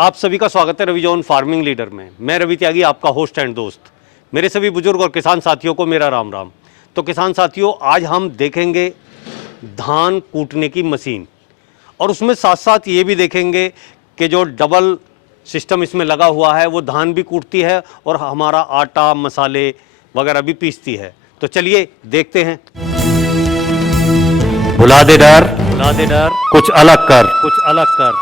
आप सभी का स्वागत है रवि जॉन फार्मिंग लीडर में। मैं रवि त्यागी, आपका होस्ट एंड दोस्त। मेरे सभी बुजुर्ग और किसान साथियों को मेरा राम राम। तो किसान साथियों, आज हम देखेंगे धान कूटने की मशीन, और उसमें साथ साथ ये भी देखेंगे कि जो डबल सिस्टम इसमें लगा हुआ है वो धान भी कूटती है और हमारा आटा मसाले वगैरह भी पीसती है। तो चलिए देखते हैं। भुला दे डर, कुछ अलग कर।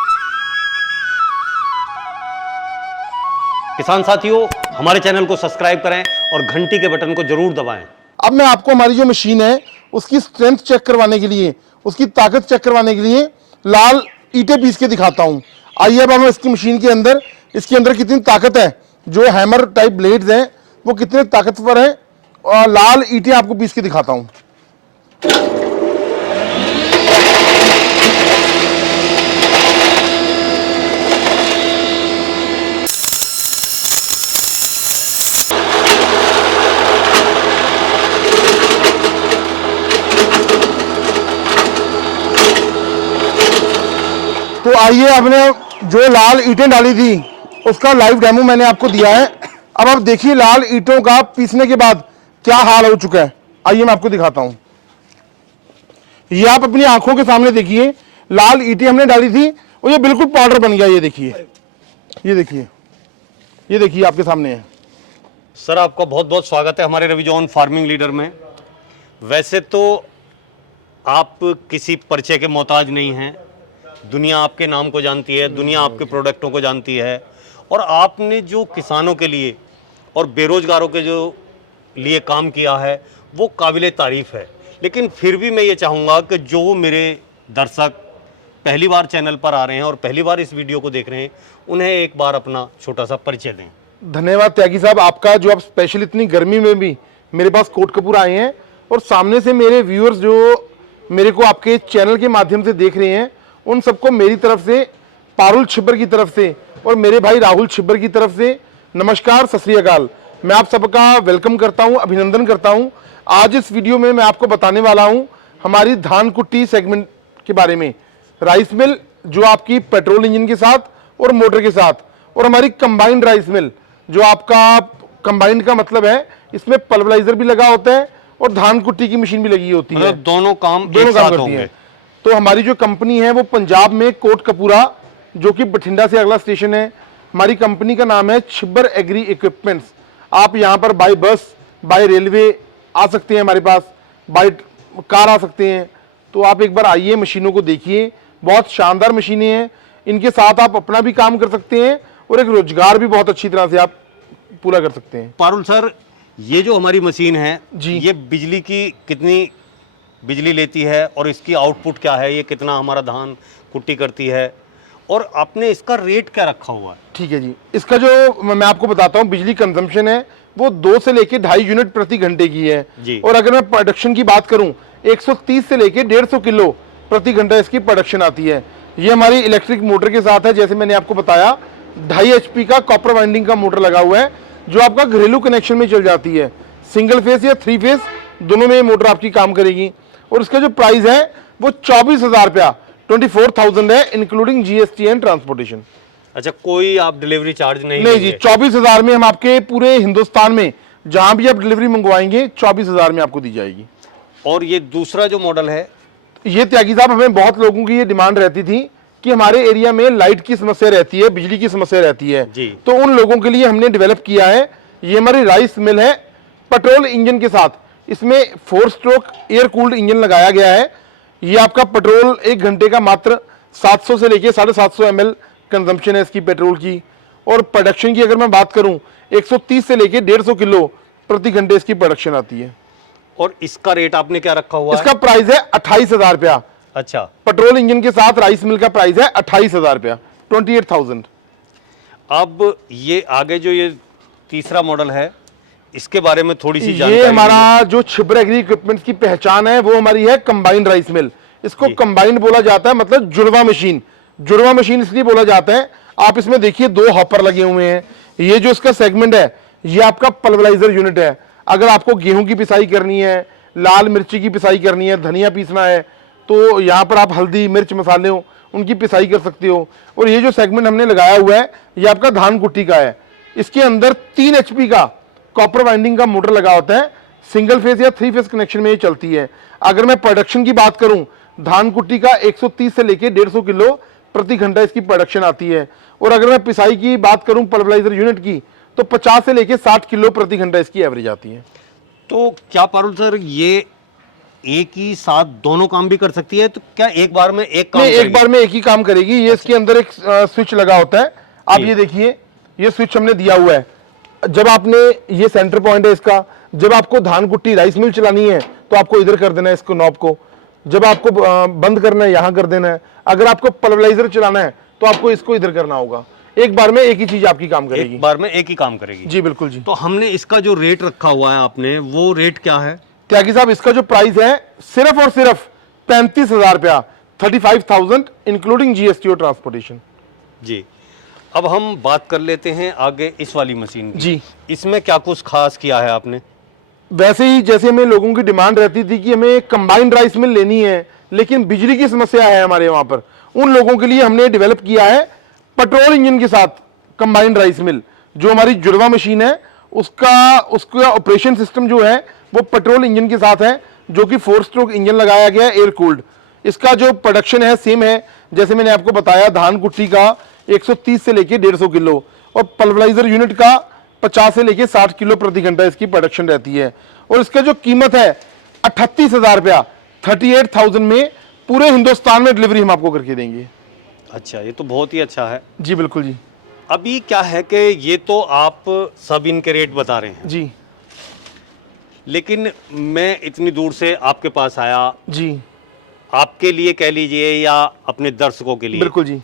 किसान साथियों, हमारे चैनल को सब्सक्राइब करें और घंटी के बटन को जरूर दबाएं। अब मैं आपको हमारी जो मशीन है उसकी स्ट्रेंथ चेक करवाने के लिए, उसकी ताकत चेक करवाने के लिए लाल ईंटें पीस के दिखाता हूं। आइए अब हम इसकी मशीन के अंदर, इसके अंदर कितनी ताकत है, जो हैमर टाइप ब्लेड्स हैं वो कितने ताकतवर हैं, और लाल ईंटें आपको पीस के दिखाता हूं। तो आइए, हमने जो लाल ईंटें डाली थी उसका लाइव डेमो मैंने आपको दिया है। अब आप देखिए लाल ईंटों का पीसने के बाद क्या हाल हो चुका है। आइए मैं आपको दिखाता हूं। ये आप अपनी आंखों के सामने देखिए, लाल ईंटें हमने डाली थी और ये बिल्कुल पाउडर बन गया। ये देखिए, ये देखिए आपके सामने है। सर, आपका बहुत बहुत स्वागत है हमारे रवि जॉन फार्मिंग लीडर में। वैसे तो आप किसी परिचय के मोहताज नहीं हैं, दुनिया आपके नाम को जानती है, दुनिया आपके प्रोडक्टों को जानती है, और आपने जो किसानों के लिए और बेरोजगारों के जो लिए काम किया है वो काबिले तारीफ है। लेकिन फिर भी मैं ये चाहूँगा कि जो मेरे दर्शक पहली बार चैनल पर आ रहे हैं और पहली बार इस वीडियो को देख रहे हैं, उन्हें एक बार अपना छोटा सा परिचय दें। धन्यवाद त्यागी साहब आपका, जो आप स्पेशल इतनी गर्मी में भी मेरे पास कोटकपूर आए हैं, और सामने से मेरे व्यूअर्स जो मेरे को आपके चैनल के माध्यम से देख रहे हैं, उन सबको मेरी तरफ से, पारुल छिब्बर की तरफ से और मेरे भाई राहुल छिब्बर की तरफ से नमस्कार, सत श्री अकाल। मैं आप सबका वेलकम करता हूं, अभिनंदन करता हूं। आज इस वीडियो में मैं आपको बताने वाला हूं हमारी धान कुट्टी सेगमेंट के बारे में। राइस मिल जो आपकी पेट्रोल इंजन के साथ और मोटर के साथ, और हमारी कंबाइंड राइस मिल जो आपका, कंबाइंड का मतलब है इसमें पल्वराइजर भी लगा होता है और धान कुट्टी की मशीन भी लगी होती है। दोनों काम करती है। तो हमारी जो कंपनी है वो पंजाब में कोटकपूरा, जो कि बठिंडा से अगला स्टेशन है। हमारी कंपनी का नाम है छिब्बर एग्री इक्विपमेंट्स। आप यहाँ पर बाय बस, बाय रेलवे आ सकते हैं, हमारे पास बाय कार आ सकते हैं। तो आप एक बार आइए, मशीनों को देखिए, बहुत शानदार मशीनें हैं। इनके साथ आप अपना भी काम कर सकते हैं और एक रोजगार भी बहुत अच्छी तरह से आप पूरा कर सकते हैं। पारुल सर, ये जो हमारी मशीन है जी, ये बिजली की कितनी बिजली लेती है और इसकी आउटपुट क्या है, ये कितना हमारा धान कुट्टी करती है, और आपने इसका रेट क्या रखा हुआ है? ठीक है जी, इसका जो मैं आपको बताता हूँ बिजली कंजम्पशन है वो 2 से लेके 2.5 यूनिट प्रति घंटे की है जी। और अगर मैं प्रोडक्शन की बात करूं, 130 से लेके 150 किलो प्रति घंटा इसकी प्रोडक्शन आती है। ये हमारी इलेक्ट्रिक मोटर के साथ है, जैसे मैंने आपको बताया 2.5 HP का कॉपर वाइंडिंग का मोटर लगा हुआ है, जो आपका घरेलू कनेक्शन में चल जाती है। सिंगल फेस या 3 फेस दोनों में ये मोटर आपकी काम करेगी। और इसका जो प्राइस है वो 24,000 रुपया, 24,000 है, इंक्लूडिंग GST एंड ट्रांसपोर्टेशन। अच्छा, कोई आप डिलीवरी चार्ज नहीं जी, 24,000 में हम आपके पूरे हिंदुस्तान में जहां भी आप डिलीवरी मंगवाएंगे 24,000 में आपको दी जाएगी। और ये दूसरा जो मॉडल है, ये त्यागी साहब, हमें बहुत लोगों की ये डिमांड रहती थी कि हमारे एरिया में लाइट की समस्या रहती है, बिजली की समस्या रहती है जी। तो उन लोगों के लिए हमने डेवलप किया है। ये हमारी राइस मिल है पेट्रोल इंजन के साथ। इसमें 4 स्ट्रोक एयर कूल्ड इंजन लगाया गया है। ये आपका पेट्रोल 1 घंटे का मात्र 700 से लेके 750 ml कंजम्पशन है इसकी पेट्रोल की। और प्रोडक्शन की अगर मैं बात करूं, 130 से लेके 150 किलो प्रति घंटे इसकी प्रोडक्शन आती है। और इसका रेट आपने क्या रखा हुआ इसका प्राइस है 28,000 रुपया। अच्छा, पेट्रोल इंजन के साथ राइस मिल का प्राइस है 28,000 रुपया, 28,000। अब ये आगे जो ये तीसरा मॉडल है, इसके बारे में थोड़ी सी जानकारी। ये हमारा जो छिब्बर एग्री इक्विपमेंट्स की पहचान है वो हमारी है कंबाइंड राइस मिल। इसको कंबाइंड बोला जाता है, मतलब जुड़वा मशीन। जुड़वा मशीन इसलिए बोला जाता है, आप इसमें देखिए 2 हॉपर लगे हुए हैं। ये जो इसका सेगमेंट है ये आपका पल्वराइजर यूनिट है। अगर आपको गेहूं की पिसाई करनी है, लाल मिर्ची की पिसाई करनी है, धनिया पीसना है, तो यहाँ पर आप हल्दी मिर्च मसाले उनकी पिसाई कर सकते हो। और ये जो सेगमेंट हमने लगाया हुआ है ये आपका धान कुट्टी का है। इसके अंदर 3 HP का कॉपर वाइंडिंग का मोटर लगा होता है, सिंगल फेज या 3 फेज कनेक्शन में ये चलती है। अगर मैं प्रोडक्शन की बात करूं, धान कुट्टी का 130 से लेके 150 किलो प्रति घंटा इसकी प्रोडक्शन आती है। और अगर मैं पिसाई की बात करूं पल्वराइजर यूनिट की, तो 50 से लेके 60 किलो प्रति घंटा इसकी एवरेज आती है। तो क्या पारुल सर ये एक ही साथ दोनों काम भी कर सकती है? तो क्या एक बार में एक काम नहीं, एक करेगी? बार में एक ही काम करेगी। ये इसके अंदर एक स्विच लगा होता है, आप ये देखिए, ये स्विच हमने दिया हुआ है। जब आपने, ये सेंटर पॉइंट है इसका, जब आपको धान कुट्टी राइस मिल चलानी है तो आपको इधर कर देना है इसको नॉब को, जब आपको बंद करना है यहाँ कर देना है। अगर आपको पल्वराइजर चलाना है तो आपको इसको इधर करना होगा। एक बार में एक ही चीज आपकी काम करेगी, एक बार में एक ही काम करेगी। जी बिल्कुल जी। तो हमने इसका जो रेट रखा हुआ है आपने, वो रेट क्या है? त्यागी साहब, इसका जो प्राइस है सिर्फ और सिर्फ 35,000 रुपया, 35,000 इंक्लूडिंग GST और ट्रांसपोर्टेशन। जी, अब हम बात कर लेते हैं आगे इस वाली मशीन की। जी, इसमें क्या कुछ खास किया है आपने? वैसे ही जैसे हमें लोगों की डिमांड रहती थी कि हमें कंबाइंड राइस मिल लेनी है लेकिन बिजली की समस्या है हमारे वहां पर, उन लोगों के लिए हमने डेवलप किया है पेट्रोल इंजन के साथ कंबाइंड राइस मिल। जो हमारी जुड़वा मशीन है उसका ऑपरेशन सिस्टम जो है वो पेट्रोल इंजन के साथ है, जो कि 4 स्ट्रोक इंजन लगाया गया है, एयर कूल्ड। इसका जो प्रोडक्शन है सेम है जैसे मैंने आपको बताया, धान कुट्टी का 130 से लेके 150 किलो और पल्वराइजर यूनिट का 50 से लेके 60 किलो प्रति घंटा इसकी प्रोडक्शन रहती है। और इसका जो कीमत है 38,000 रुपया, 38,000 में पूरे हिंदुस्तान में डिलीवरी हम आपको करके देंगे। अच्छा, ये तो बहुत ही अच्छा है। जी बिल्कुल जी। अभी क्या है कि ये तो आप सब इनके रेट बता रहे हैं जी लेकिन मैं इतनी दूर से आपके पास आया, जी आपके लिए कह लीजिए या अपने दर्शकों के लिए, बिल्कुल जी।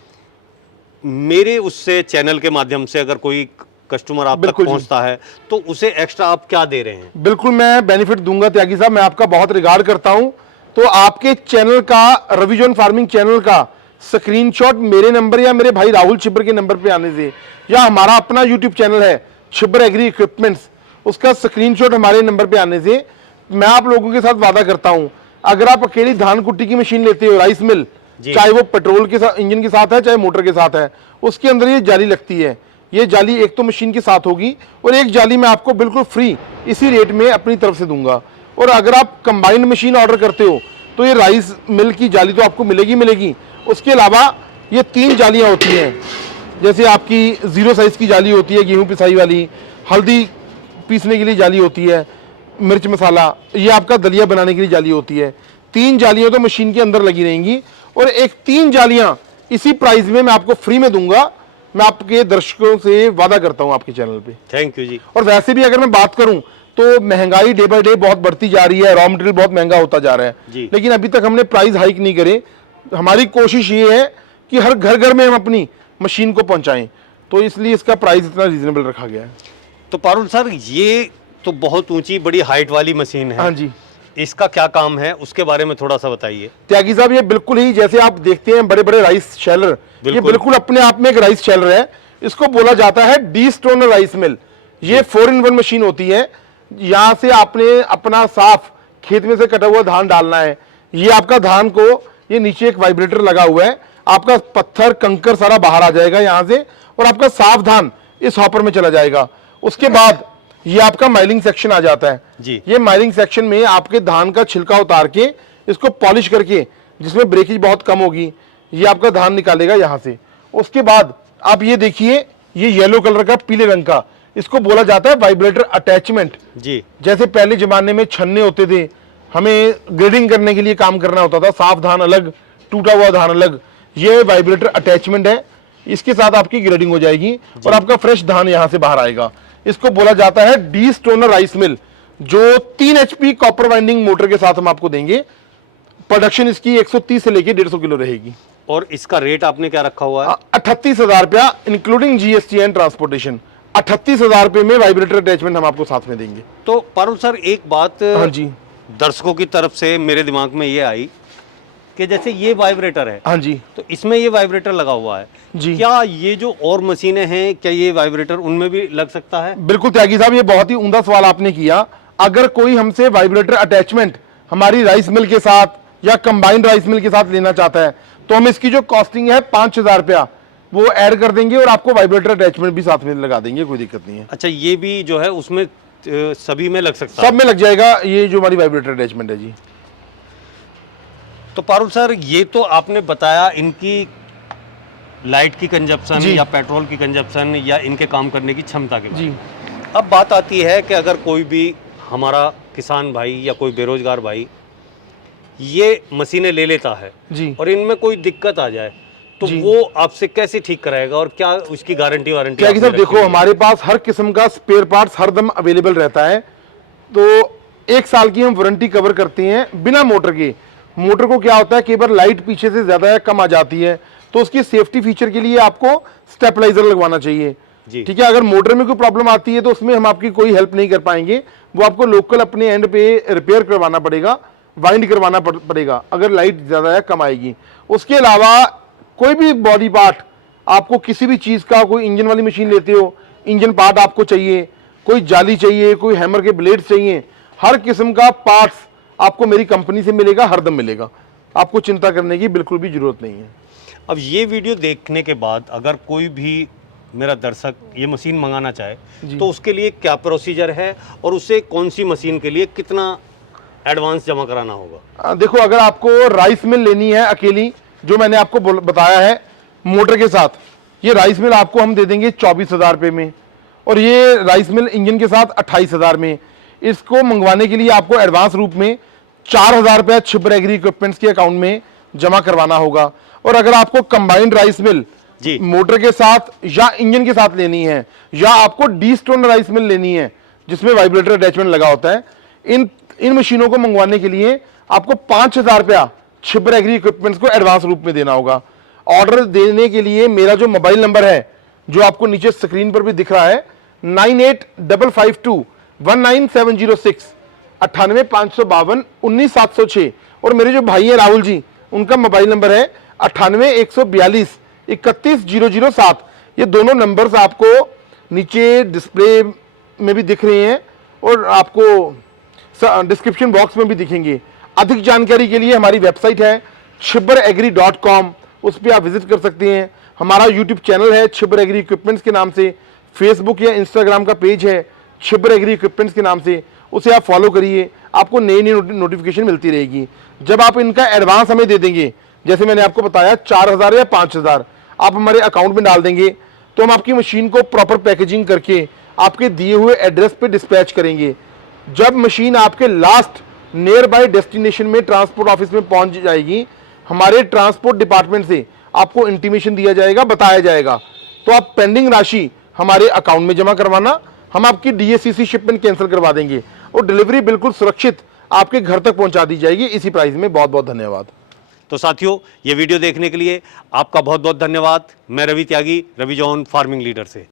मेरे उससे चैनल के माध्यम से अगर कोई कस्टमर आप तक बिल्कुल जी। पहुंचता है तो उसे एक्स्ट्रा आप क्या दे रहे हैं? बिल्कुल मैं बेनिफिट दूंगा त्यागी साहब, मैं आपका बहुत रिगार्ड करता हूं। तो आपके चैनल का, रविजोन फार्मिंग चैनल का स्क्रीनशॉट मेरे नंबर या मेरे भाई राहुल छिब्बर के नंबर पे आने से, या हमारा अपना यूट्यूब चैनल है छिब्बर एग्री इक्विपमेंट्स, उसका स्क्रीनशॉट हमारे नंबर पे आने से मैं आप लोगों के साथ वादा करता हूं, अगर आप अकेली धान कुट्टी की मशीन लेते हो राइस मिल, चाहे वो पेट्रोल के साथ इंजन के साथ है चाहे मोटर के साथ है, उसके अंदर ये जाली लगती है। ये जाली एक तो मशीन के साथ होगी और एक जाली मैं आपको बिल्कुल फ्री इसी रेट में अपनी तरफ से दूंगा। और अगर आप कंबाइंड मशीन ऑर्डर करते हो तो ये राइस मिल की जाली तो आपको मिलेगी। उसके अलावा ये 3 जालियां होती हैं, जैसे आपकी 0 साइज की जाली होती है गेहूं पिसाई वाली, हल्दी पीसने के लिए जाली होती है, मिर्च मसाला, ये आपका दलिया बनाने के लिए जाली होती है। 3 जालियां तो मशीन के अंदर लगी रहेंगी और एक 3 जालियां इसी प्राइस में मैं आपको फ्री में दूंगा। मैं आपके दर्शकों से वादा करता हूं आपके चैनल पे। थैंक यू जी। और वैसे भी अगर मैं बात करूं तो महंगाई डे बाय डे बहुत बढ़ती जा रही है, रॉ मटेरियल बहुत महंगा होता जा रहा है जी। लेकिन अभी तक हमने प्राइस हाइक नहीं करे। हमारी कोशिश ये है कि हर घर में हम अपनी मशीन को पहुंचाएं, तो इसलिए इसका प्राइस इतना रीजनेबल रखा गया है। तो पारुल सर, ये तो बहुत ऊंची बड़ी हाइट वाली मशीन है। हाँ जी। इसका क्या काम है उसके बारे में थोड़ा सा बताइए। त्यागी साहब, ये बिल्कुल ही जैसे आप देखते हैं बड़े बड़े राइस शेलर, ये बिल्कुल अपने आप में एक राइस शेलर है। इसको बोला जाता है डी स्टोनर राइस मिल। ये 4-in-1 मशीन होती है। यहाँ से आपने अपना साफ खेत में से कटा हुआ धान डालना है, ये आपका धान को, ये नीचे एक वाइब्रेटर लगा हुआ है, आपका पत्थर कंकर सारा बाहर आ जाएगा यहाँ से और आपका साफ धान इस हॉपर में चला जाएगा। उसके बाद ये आपका माइलिंग सेक्शन आ जाता है जी। ये माइलिंग सेक्शन में आपके धान का छिलका उतार के इसको पॉलिश करके, जिसमें ब्रेकेज बहुत कम होगी, ये आपका धान निकालेगा यहाँ से। उसके बाद आप ये देखिए, ये येलो कलर का, पीले रंग का, इसको बोला जाता है वाइब्रेटर अटैचमेंट जी। जैसे पहले जमाने में छन्ने होते थे, हमें ग्रेडिंग करने के लिए काम करना होता था, साफ धान अलग, टूटा हुआ धान अलग। ये वाइब्रेटर अटैचमेंट है, इसके साथ आपकी ग्रेडिंग हो जाएगी और आपका फ्रेश धान यहां से बाहर आएगा। इसको बोला जाता है डी स्टोनर राइस मिल, जो 3 HP कॉपर वाइंडिंग मोटर के साथ हम आपको देंगे। प्रोडक्शन इसकी 130 से लेके 150 किलो रहेगी। और इसका रेट आपने क्या रखा हुआ है? 38,000 रुपया इंक्लूडिंग GST एंड ट्रांसपोर्टेशन। 38,000 रुपए में वाइब्रेटर अटैचमेंट हम आपको साथ में देंगे। तो पारुल सर, एक बात हाँ जी दर्शकों की तरफ से मेरे दिमाग में ये आई कि जैसे ये वाइब्रेटर है, हाँ जी, तो इसमें ये वाइब्रेटर लगा हुआ है जी, क्या ये जो और मशीनें हैं, क्या ये वाइब्रेटर उनमें भी लग सकता है? बिल्कुल त्यागी साहब, ये बहुत ही उम्दा सवाल आपने किया। अगर कोई हमसे वाइब्रेटर अटैचमेंट हमारी राइस मिल के साथ या कंबाइंड राइस मिल के साथ लेना चाहता है तो हम इसकी जो कॉस्टिंग है 5,000 रुपया वो ऐड कर देंगे और आपको वाइब्रेटर अटैचमेंट भी साथ में लगा देंगे, कोई दिक्कत नहीं है। अच्छा, ये भी जो है उसमें सभी में लग सकता है? सब में लग जाएगा, ये जो हमारी वाइब्रेटर अटैचमेंट है जी। तो पारुल सर, ये तो आपने बताया इनकी लाइट की कंजप्शन जी। या पेट्रोल की कंजप्शन या इनके काम करने की क्षमता के बारे जी में। अब बात आती है कि अगर कोई भी हमारा किसान भाई या कोई बेरोजगार भाई ये मशीनें ले लेता है जी और इनमें कोई दिक्कत आ जाए तो जी। वो आपसे कैसे ठीक कराएगा और क्या उसकी गारंटी वारंटी क्या कि आपने सर रखी देखो, हुई है? हमारे पास हर किस्म का स्पेयर पार्ट्स हरदम अवेलेबल रहता है। तो 1 साल की हम वारंटी कवर करते हैं बिना मोटर के। मोटर को क्या होता है, कई बार लाइट पीछे से ज्यादा या कम आ जाती है, तो उसकी सेफ्टी फीचर के लिए आपको स्टेबलाइजर लगवाना चाहिए। जी। ठीक है, अगर मोटर में कोई प्रॉब्लम आती है तो उसमें हम आपकी कोई हेल्प नहीं कर पाएंगे, वो आपको लोकल अपने एंड पे रिपेयर करवाना पड़ेगा, वाइंड करवाना पड़ेगा अगर लाइट ज्यादा या कम आएगी। उसके अलावा कोई भी बॉडी पार्ट आपको किसी भी चीज का, कोई इंजन वाली मशीन लेते हो, इंजन पार्ट आपको चाहिए, कोई जाली चाहिए, कोई हैमर के ब्लेड चाहिए, हर किस्म का पार्ट्स आपको मेरी कंपनी से मिलेगा, हरदम मिलेगा। आपको चिंता करने की बिल्कुल भी जरूरत नहीं है। अब ये वीडियो देखने के बाद अगर कोई भी मेरा दर्शक ये मशीन मंगाना चाहे तो उसके लिए क्या प्रोसीजर है और उसे कौन सी मशीन के लिए कितना एडवांस जमा कराना होगा? देखो, अगर आपको राइस मिल लेनी है अकेली, जो मैंने आपको बताया है मोटर के साथ, ये राइस मिल आपको हम दे देंगे 24,000 रुपये में, और ये राइस मिल इंजन के साथ 28,000 में। इसको मंगवाने के लिए आपको एडवांस रूप में 4,000 रुपया छिबर एग्री इक्विपमेंट्स के अकाउंट में जमा करवाना होगा। और अगर आपको कंबाइंड राइस मिल जी। मोटर के साथ या इंजन के साथ लेनी है, या आपको डी स्टोन राइस मिल लेनी है जिसमें वाइब्रेटर अटैचमेंट लगा होता है, इन मशीनों को मंगवाने के लिए आपको 5,000 रुपया छिबर एग्री इक्विपमेंट्स को एडवांस रूप में देना होगा। ऑर्डर देने के लिए मेरा जो मोबाइल नंबर है, जो आपको नीचे स्क्रीन पर भी दिख रहा है, 9855219706, 98,552,19,706। और मेरे जो भाई है राहुल जी, उनका मोबाइल नंबर है 98,142,31,007। ये दोनों नंबर्स आपको नीचे डिस्प्ले में भी दिख रहे हैं और आपको डिस्क्रिप्शन बॉक्स में भी दिखेंगे। अधिक जानकारी के लिए हमारी वेबसाइट है chibberagri.com, उस पर आप विजिट कर सकते हैं। हमारा यूट्यूब चैनल है छिबर एग्री इक्विपमेंट्स के नाम से, फेसबुक या इंस्टाग्राम का पेज है छिबर एग्री इक्विपमेंट्स के नाम से, उसे आप फॉलो करिए, आपको नई नई नोटिफिकेशन मिलती रहेगी। जब आप इनका एडवांस हमें दे देंगे, जैसे मैंने आपको बताया 4,000 या 5,000 आप हमारे अकाउंट में डाल देंगे, तो हम आपकी मशीन को प्रॉपर पैकेजिंग करके आपके दिए हुए एड्रेस पे डिस्पैच करेंगे। जब मशीन आपके लास्ट नियर बाय डेस्टिनेशन में ट्रांसपोर्ट ऑफिस में पहुंच जाएगी, हमारे ट्रांसपोर्ट डिपार्टमेंट से आपको इंटीमेशन दिया जाएगा, बताया जाएगा, तो आप पेंडिंग राशि हमारे अकाउंट में जमा करवाना, हम आपकी DACC शिपमेंट कैंसिल करवा देंगे और डिलीवरी बिल्कुल सुरक्षित आपके घर तक पहुंचा दी जाएगी इसी प्राइस में। बहुत बहुत धन्यवाद। तो साथियों, ये वीडियो देखने के लिए आपका बहुत बहुत धन्यवाद। मैं रवि त्यागी, रवि जॉन फार्मिंग लीडर से।